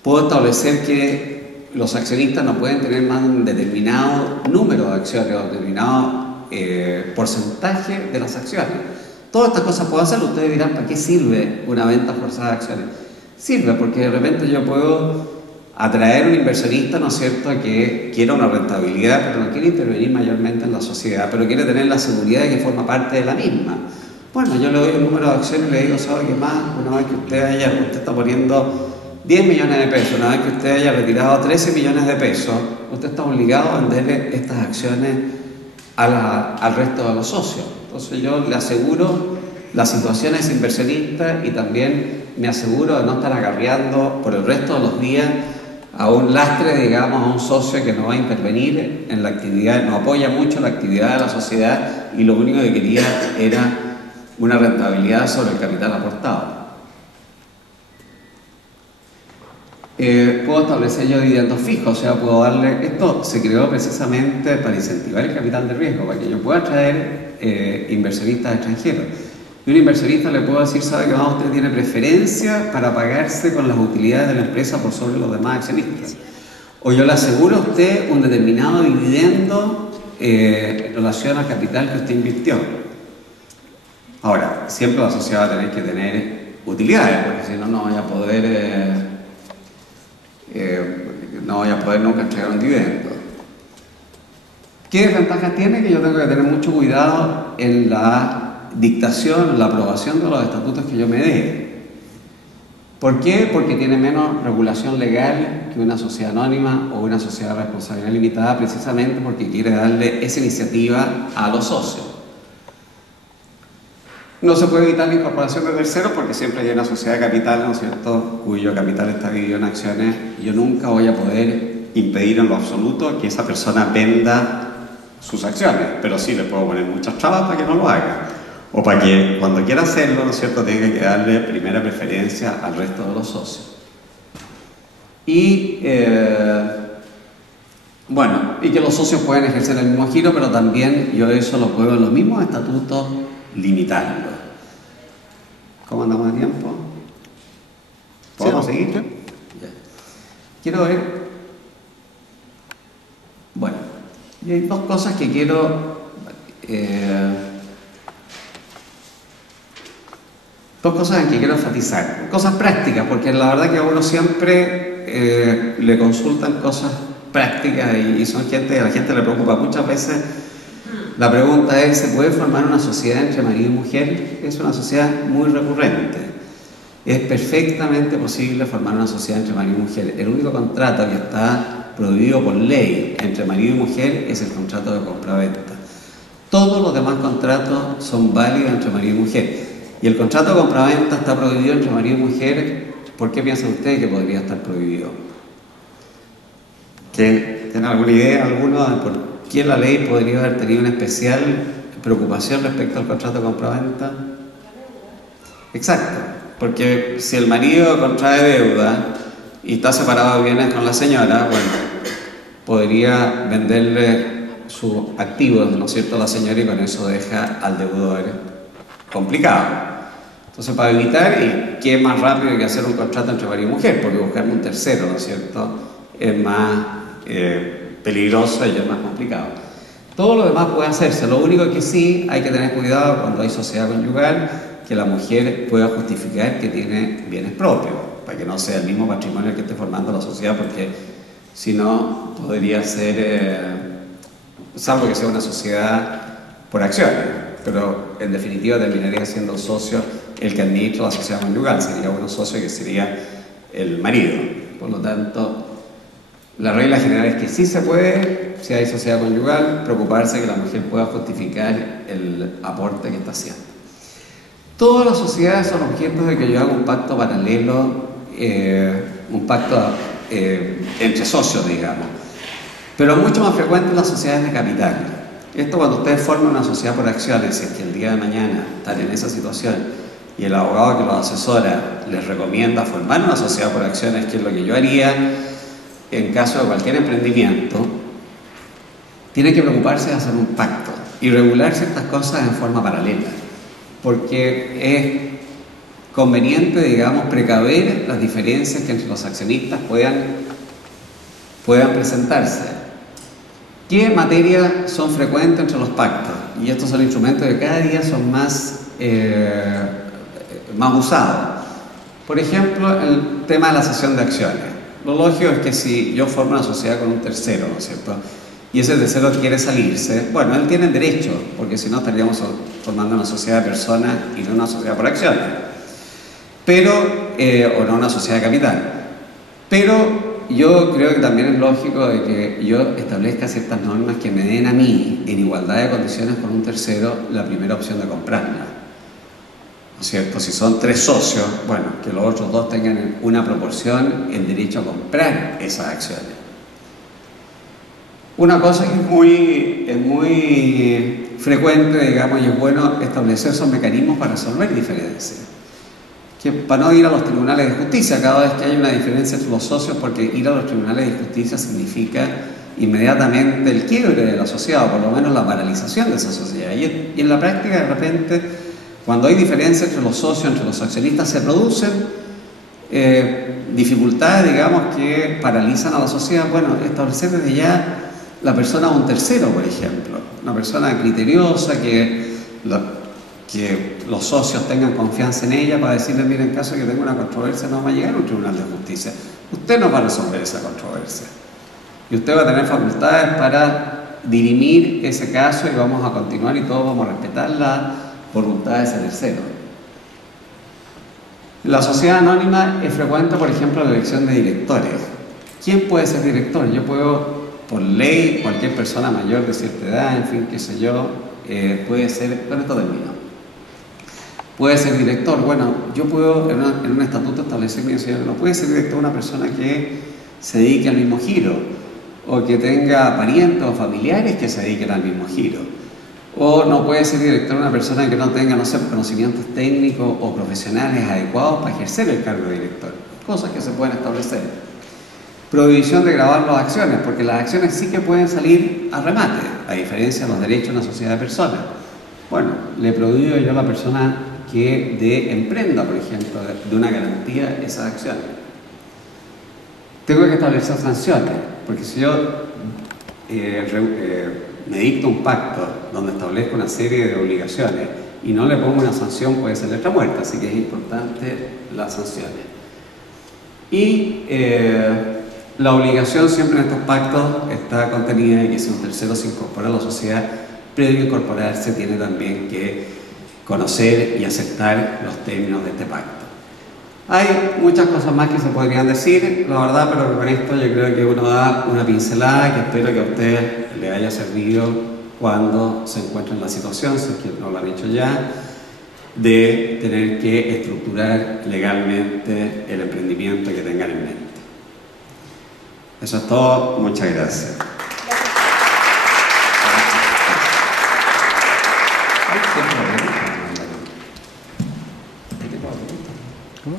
Puedo establecer que los accionistas no pueden tener más de un determinado número de acciones o determinado porcentaje de las acciones. Todas estas cosas puedo hacerlo. Ustedes dirán, ¿para qué sirve una venta forzada de acciones? Sirve porque de repente yo puedo atraer un inversionista, ¿no es cierto?, que quiera una rentabilidad, pero no quiere intervenir mayormente en la sociedad, pero quiere tener la seguridad de que forma parte de la misma. Bueno, yo le doy el número de acciones y le digo, ¿sabe qué más? Una vez que usted está poniendo 10 millones de pesos, una vez que usted haya retirado 13 millones de pesos, usted está obligado a venderle estas acciones al resto de los socios. Entonces yo le aseguro la situación a ese inversionista y también me aseguro de no estar acarreando por el resto de los días a un lastre, digamos, a un socio que no va a intervenir en la actividad, no apoya mucho la actividad de la sociedad y lo único que quería era una rentabilidad sobre el capital aportado. Puedo establecer yo dividendos fijos, o sea, puedo darle... Esto se creó precisamente para incentivar el capital de riesgo, para que yo pueda atraer inversionistas extranjeros. Y un inversionista le puedo decir, sabe que usted tiene preferencia para pagarse con las utilidades de la empresa por sobre los demás accionistas. O yo le aseguro a usted un determinado dividendo en relación al capital que usted invirtió. Ahora, siempre la sociedad va a tener que tener utilidades, porque si no, no voy a poder nunca entregar un dividendo. ¿Qué desventajas tiene? Que yo tengo que tener mucho cuidado en la dictación, la aprobación de los estatutos que yo me dé. ¿Por qué? Porque tiene menos regulación legal que una sociedad anónima o una sociedad de responsabilidad limitada, precisamente porque quiere darle esa iniciativa a los socios. No se puede evitar la incorporación de terceros porque siempre hay una sociedad de capital, ¿no es cierto?, cuyo capital está dividido en acciones. Yo nunca voy a poder impedir en lo absoluto que esa persona venda sus acciones, pero sí le puedo poner muchas trabas para que no lo haga. O para que cuando quiera hacerlo, ¿no es cierto?, tenga que darle primera preferencia al resto de los socios. Y, bueno, y que los socios pueden ejercer el mismo giro, pero también yo eso lo puedo en los mismos estatutos limitarlo. ¿Cómo andamos de tiempo? ¿Podemos seguir? Ya. Quiero ver... Bueno, y hay dos cosas que quiero... Dos cosas en que quiero enfatizar, cosas prácticas, porque la verdad que a uno siempre le consultan cosas prácticas y son gente, a la gente le preocupa muchas veces. La pregunta es, ¿se puede formar una sociedad entre marido y mujer? Es una sociedad muy recurrente. Es perfectamente posible formar una sociedad entre marido y mujer. El único contrato que está prohibido por ley entre marido y mujer es el contrato de compraventa. Todos los demás contratos son válidos entre marido y mujer. Y el contrato de compraventa está prohibido entre marido y mujer. ¿Por qué piensan ustedes que podría estar prohibido? ¿Tienen alguna idea alguno de por qué la ley podría haber tenido una especial preocupación respecto al contrato de compraventa? Exacto, porque si el marido contrae deuda y está separado de bienes con la señora, bueno, podría venderle sus activos, ¿no es cierto?, a la señora y con eso deja al deudor complicado. Entonces, para evitar, y qué más rápido que hacer un contrato entre marido y mujer, porque buscarme un tercero, ¿no es cierto?, es más peligroso y es más complicado. Todo lo demás puede hacerse, lo único que sí hay que tener cuidado cuando hay sociedad conyugal, que la mujer pueda justificar que tiene bienes propios, para que no sea el mismo patrimonio que esté formando la sociedad, porque si no podría ser, salvo que sea una sociedad por acciones, pero en definitiva terminaría siendo el socio el que administra la sociedad conyugal, sería uno socio que sería el marido. Por lo tanto, la regla general es que sí se puede, si hay sociedad conyugal, preocuparse que la mujer pueda justificar el aporte que está haciendo. Todas las sociedades son objetos de que yo haga un pacto paralelo, un pacto entre socios, digamos, pero mucho más frecuente en las sociedades de capital. Esto cuando ustedes forman una sociedad por acciones, si es que el día de mañana están en esa situación y el abogado que los asesora les recomienda formar una sociedad por acciones, que es lo que yo haría en caso de cualquier emprendimiento, tiene que preocuparse de hacer un pacto y regular ciertas cosas en forma paralela, porque es conveniente, digamos, precaver las diferencias que entre los accionistas puedan presentarse. ¿Qué materias son frecuentes entre los pactos? Y estos son instrumentos que cada día son más usados. Por ejemplo, el tema de la cesión de acciones. Lo lógico es que si yo formo una sociedad con un tercero, ¿no es cierto?, y ese tercero quiere salirse, bueno, él tiene derecho, porque si no estaríamos formando una sociedad de personas y no una sociedad por acciones, pero, o no una sociedad de capital. Pero yo creo que también es lógico de que yo establezca ciertas normas que me den a mí, en igualdad de condiciones con un tercero, la primera opción de comprarla. ¿No es cierto? Si son 3 socios, bueno, que los otros 2 tengan una proporción el derecho a comprar esas acciones. Una cosa que es muy frecuente, digamos, y es bueno establecer son mecanismos para resolver diferencias. Que para no ir a los tribunales de justicia cada vez que hay una diferencia entre los socios, porque ir a los tribunales de justicia significa inmediatamente el quiebre de la sociedad, o por lo menos la paralización de esa sociedad. Y en la práctica, de repente, cuando hay diferencia entre los socios, entre los accionistas, se producen dificultades, digamos, que paralizan a la sociedad. Bueno, establecer desde ya la persona a un tercero, por ejemplo, una persona criteriosa que los socios tengan confianza en ella para decirle, mire, en caso de que tenga una controversia no va a llegar a un tribunal de justicia, usted nos va a resolver esa controversia y usted va a tener facultades para dirimir ese caso y vamos a continuar y todos vamos a respetar la voluntad de ese tercero. En la sociedad anónima es frecuente, por ejemplo, la elección de directores. ¿Quién puede ser director? Yo puedo, por ley, cualquier persona mayor de cierta edad, en fin, qué sé yo, puede ser, con esto termino, puede ser director. Bueno, yo puedo en un estatuto establecer mi sociedad, no puede ser director una persona que se dedique al mismo giro, o que tenga parientes o familiares que se dediquen al mismo giro, o no puede ser director una persona que no tenga, no sé, conocimientos técnicos o profesionales adecuados para ejercer el cargo de director, cosas que se pueden establecer. Prohibición de gravar las acciones, porque las acciones sí que pueden salir a remate, a diferencia de los derechos de una sociedad de personas. Bueno, le prohíbo yo a la persona que emprenda, por ejemplo, de una garantía esas acciones. Tengo que establecer sanciones, porque si yo me dicto un pacto donde establezco una serie de obligaciones y no le pongo una sanción, puede ser letra muerta, así que es importante las sanciones. Y la obligación siempre en estos pactos está contenida en que si un tercero se incorpora a la sociedad, previo a incorporarse tiene también que conocer y aceptar los términos de este pacto. Hay muchas cosas más que se podrían decir, la verdad, pero con esto yo creo que uno da una pincelada que espero que a usted le haya servido cuando se encuentre en la situación, si es que no lo han hecho ya, de tener que estructurar legalmente el emprendimiento que tengan en mente. Eso es todo, muchas gracias.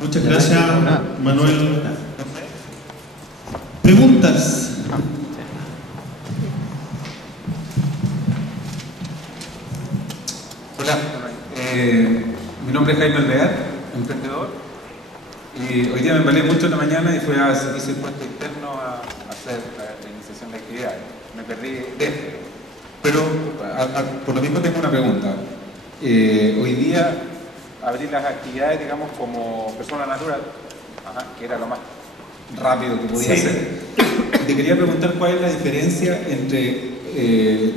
Muchas gracias, Manuel. ¿Preguntas? Hola, mi nombre es Jaime Alvear, emprendedor. Hoy día me embalé mucho en la mañana y fui a servicio de impuesto interno a hacer la iniciación de actividades. Me perdí de esto. Pero por lo mismo tengo una pregunta. Hoy día abrir las actividades, digamos, como persona natural, que era lo más rápido que podía hacer. Te quería preguntar cuál es la diferencia entre,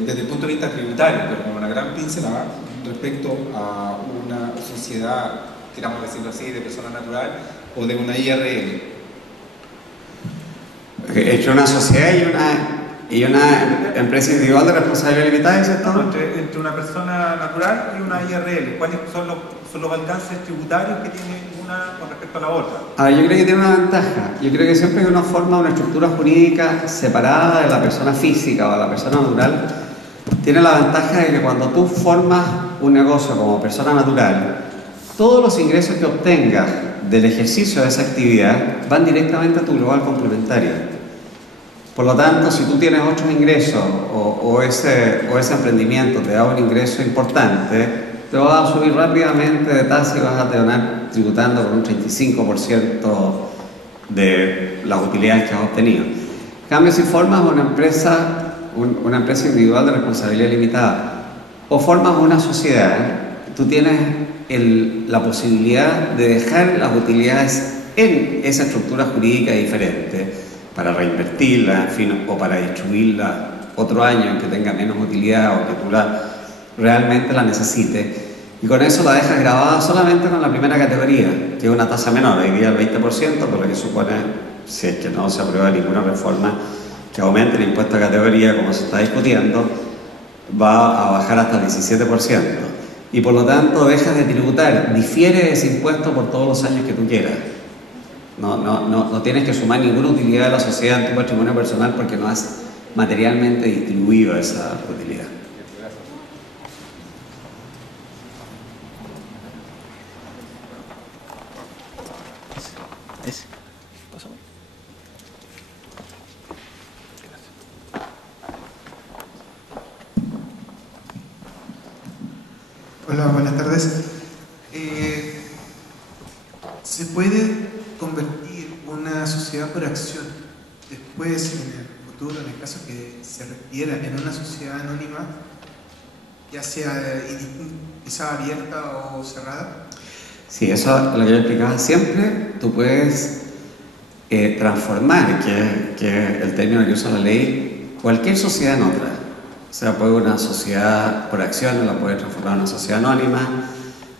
desde el punto de vista tributario, pero con una gran pincelada, respecto a una sociedad, queramos decirlo así, de persona natural o de una IRL. Entre una sociedad y una empresa individual de responsabilidad limitada, ¿cierto? No, entre una persona natural y una IRL, ¿cuáles son los alcances tributarios que tiene una con respecto a la otra? A ver, yo creo que tiene una ventaja. Yo creo que siempre que uno forma una estructura jurídica separada de la persona física o de la persona natural, tiene la ventaja de que cuando tú formas un negocio como persona natural, todos los ingresos que obtengas del ejercicio de esa actividad van directamente a tu global complementario. Por lo tanto, si tú tienes otros ingresos o ese emprendimiento te da un ingreso importante, te vas a subir rápidamente de tasa y vas a terminar tributando con un 35% de las utilidades que has obtenido. En cambio, si formas una empresa individual de responsabilidad limitada o formas una sociedad, tú tienes la posibilidad de dejar las utilidades en esa estructura jurídica diferente para reinvertirla, en fin, o para distribuirla otro año en que tenga menos utilidad o que tú realmente la necesites, y con eso la dejas grabada solamente con la primera categoría, que es una tasa menor, hoy día el 20%, por lo que supone, si es que no se aprueba ninguna reforma que aumente el impuesto de categoría, como se está discutiendo, va a bajar hasta el 17%. Y por lo tanto dejas de tributar, difiere ese impuesto por todos los años que tú quieras. No tienes que sumar ninguna utilidad de la sociedad en tu patrimonio personal porque no has materialmente distribuido esa utilidad. Hola, buenas tardes. ¿Se puede convertir una sociedad por acción después, en el futuro, en el caso que se requiera, en una sociedad anónima, ya sea quizá abierta o cerrada? Sí, eso es lo que yo explicaba siempre. Tú puedes transformar, que es el término que usa la ley, cualquier sociedad en otra. O sea, puede una sociedad por acciones, la puede transformar en una sociedad anónima,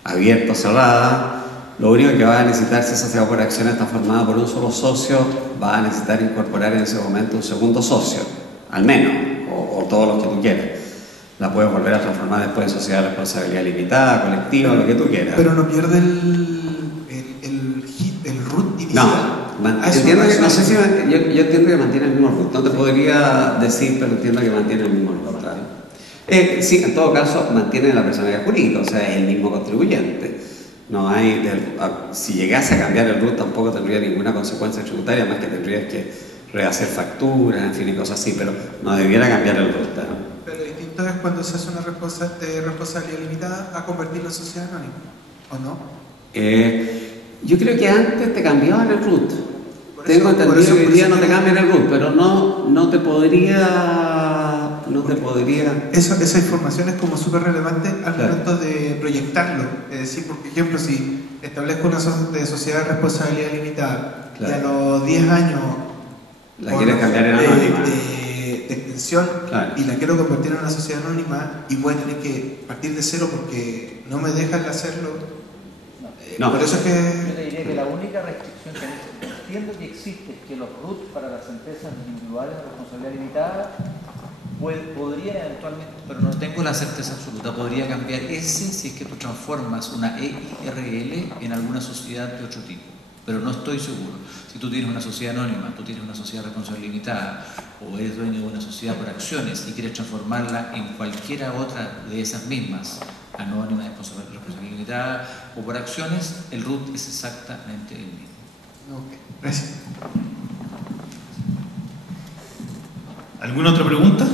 abierta o cerrada. Lo único que va a necesitar, si esa sociedad por acciones está formada por un solo socio, va a necesitar incorporar en ese momento un segundo socio, al menos, o todos los que tú quieras. La puedes volver a transformar después en sociedad de responsabilidad limitada, colectiva, lo que tú quieras. Pero no pierde el root inicial. No, entiendo que, no sé si, yo entiendo que mantiene el mismo root. No te podría decir, pero entiendo que mantiene el mismo root. ¿Claro? Sí, en todo caso, mantiene la personalidad jurídica, o sea, es el mismo contribuyente. No hay, si llegase a cambiar el RUT tampoco tendría ninguna consecuencia tributaria, más que tendrías que rehacer facturas, en fin, y cosas así, pero no debiera cambiar el RUT, ¿no? Pero distinto es cuando se hace una responsabilidad limitada a convertirlo en sociedad anónima, ¿o no? Yo creo que antes te cambiaban el RUT. Tengo por entendido eso que hoy día no te que- cambian el RUT, pero no te podría... Esa información es como súper relevante al Claro. momento de proyectarlo. Es decir, por ejemplo, si establezco una sociedad de responsabilidad limitada y a Claro. los 10 años La quieres cambiar en anónima. de extensión, Claro. y la quiero convertir en una sociedad anónima, y voy a tener que partir de cero porque no me dejan hacerlo. No. Por eso es Yo que te diría que la única restricción que entiendo que existe es que los RUT para las empresas individuales de responsabilidad limitada podría eventualmente, pero no tengo la certeza absoluta, podría cambiar ese si es que tú transformas una EIRL en alguna sociedad de otro tipo. Pero no estoy seguro. Si tú tienes una sociedad anónima, tú tienes una sociedad de responsabilidad limitada o eres dueño de una sociedad por acciones y quieres transformarla en cualquiera otra de esas mismas, anónima, de responsabilidad limitada o por acciones, el RUT es exactamente el mismo. Ok, gracias. ¿Alguna otra pregunta?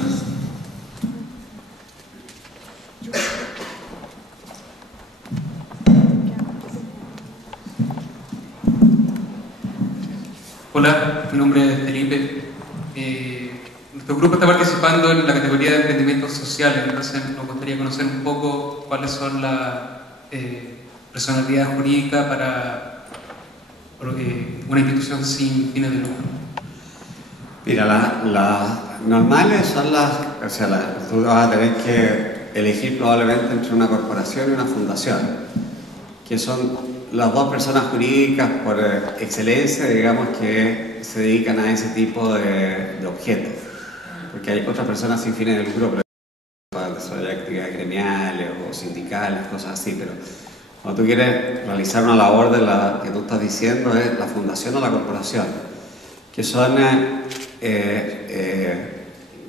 Hola, mi nombre es Felipe. Nuestro grupo está participando en la categoría de emprendimientos sociales, entonces nos gustaría conocer un poco cuáles son las personalidades jurídicas para una institución sin fines de lucro. Mira, las normales son tú vas a tener que elegir probablemente entre una corporación y una fundación, que son las dos personas jurídicas por excelencia, digamos, que se dedican a ese tipo de objetos. Porque hay otras personas sin fines de lucro, pero para desarrollar actividades gremiales o sindicales, cosas así, pero cuando tú quieres realizar una labor de la que tú estás diciendo es la fundación o la corporación, que son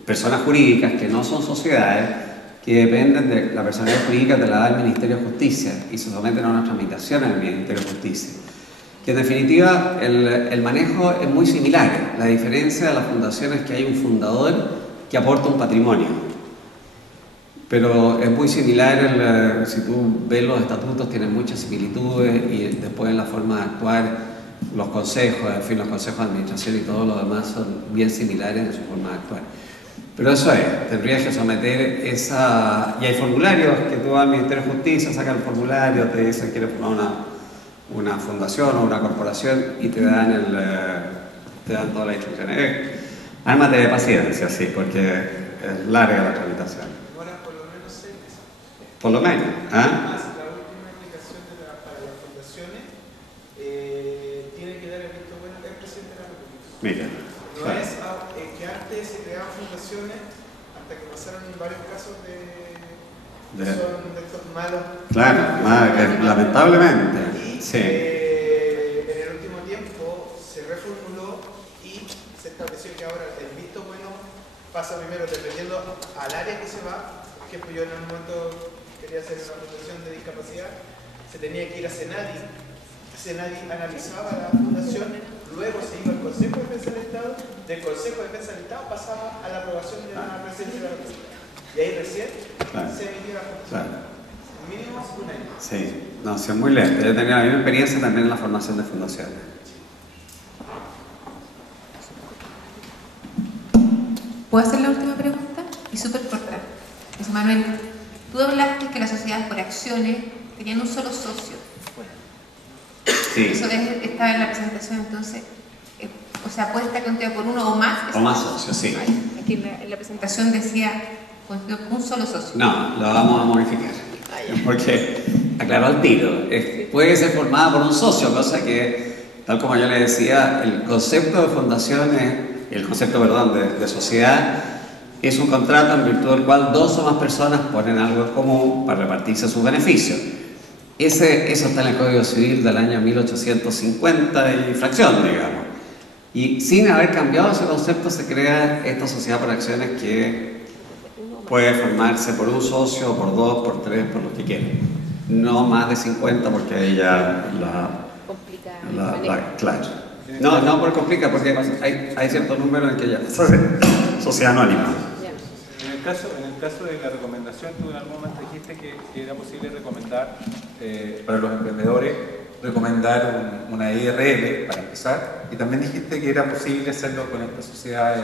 personas jurídicas que no son sociedades, que dependen de la personalidad jurídica, te la da el Ministerio de Justicia y se someten a unas tramitaciones del Ministerio de Justicia. Que en definitiva el manejo es muy similar. La diferencia de la fundación es que hay un fundador que aporta un patrimonio. Pero es muy similar, si tú ves los estatutos tienen muchas similitudes y después en la forma de actuar, los consejos, en fin, los consejos de administración y todo lo demás son bien similares en su forma de actuar. Pero eso es, tendrías que someter esa... Y hay formularios que tú vas al Ministerio de Justicia, sacas el formulario, te dicen que quieres formar una fundación o una corporación y te dan, te dan todas las instrucciones. Ármate de paciencia, sí, porque es larga la tramitación. Demora por lo menos 6 meses. Por lo menos. ¿Ah? Además, la última aplicación para las fundaciones tiene que dar el visto bueno que es el presidente de la República. Mira. No Claro. es que antes se creaban fundaciones hasta que pasaron varios casos que son de estos malos. Claro, lamentablemente. Y Sí. en el último tiempo se reformuló y se estableció que ahora el visto bueno pasa primero dependiendo al área que se va. Por ejemplo, yo en un momento quería hacer una fundación de discapacidad, se tenía que ir a Senadi. Senadi analizaba la fundación, luego se iba al Consejo de Defensa del Estado, del Consejo de Defensa del Estado pasaba a la aprobación de la Presidencia de la República. Y ahí recién se emitía la fundación. Claro. Mínimo un año. Sí, no, sí, es muy lento. Yo tenía la misma experiencia también en la formación de fundaciones. ¿Puedo hacer la última pregunta? Y súper corta. José Manuel, tú hablaste que las sociedades por acciones tenían un solo socio. Sí. Eso estaba en la presentación, entonces, o sea, puede estar contigo por uno o más. O más socios, sí. Aquí en la presentación decía contigo por un solo socio. No, lo vamos a modificar. Porque, aclaró al tiro, puede ser formada por un socio, cosa que, tal como yo le decía, el concepto de fundaciones, el concepto, perdón, de sociedad, es un contrato en virtud del cual dos o más personas ponen algo en común para repartirse sus beneficios. Eso está en el Código Civil del año 1850 y fracción, digamos. Y sin haber cambiado ese concepto se crea esta sociedad por acciones que puede formarse por un socio, por dos, por tres, por lo que quieran. No más de 50 porque ahí ya claro. No por complica, porque hay cierto número en que ya sociedad anónima. En el caso de la recomendación, tú en algún momento dijiste que era posible recomendar para los emprendedores, recomendar una IRL para empezar, y también dijiste que era posible hacerlo con esta sociedad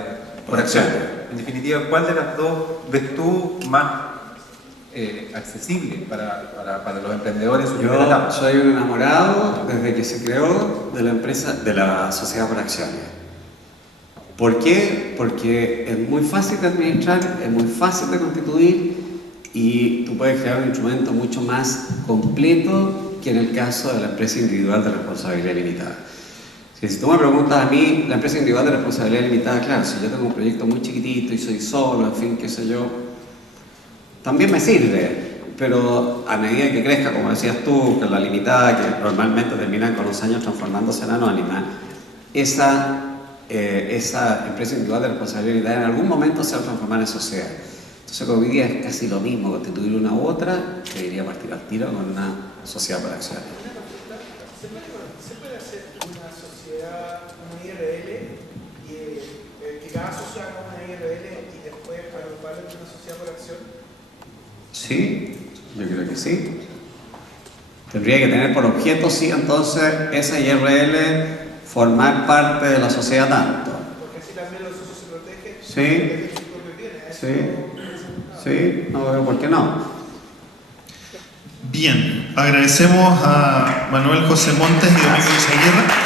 por acción. En definitiva, ¿cuál de las dos ves tú más accesible para los emprendedores en su primera etapa? Yo soy un enamorado desde que se creó de la empresa, de la sociedad por acciones. ¿Por qué? Porque es muy fácil de administrar, es muy fácil de constituir y tú puedes crear un instrumento mucho más completo que en el caso de la empresa individual de responsabilidad limitada. Si tú me preguntas a mí, la empresa individual de responsabilidad limitada, claro, si yo tengo un proyecto muy chiquitito y soy solo, en fin, qué sé yo, también me sirve, pero a medida que crezca, como decías tú, que la limitada, que normalmente terminan con los años transformándose en anónima, esa empresa individual de responsabilidad limitada en algún momento se va a transformar en sociedad. Entonces, como hoy día es casi lo mismo constituir una u otra, debería partir al tiro con una sociedad por acciones. ¿Se puede hacer una sociedad, una IRL, y que cada socio haga una IRL y después agruparla en una sociedad por acción? Sí, yo creo que sí. Tendría que tener por objeto, sí, entonces, esa IRL formar parte de la sociedad tanto. Porque así también los socios se protegen. Sí. Sí, no veo por qué no. Bien, agradecemos a Manuel José Montes y Domingo Izaguirre.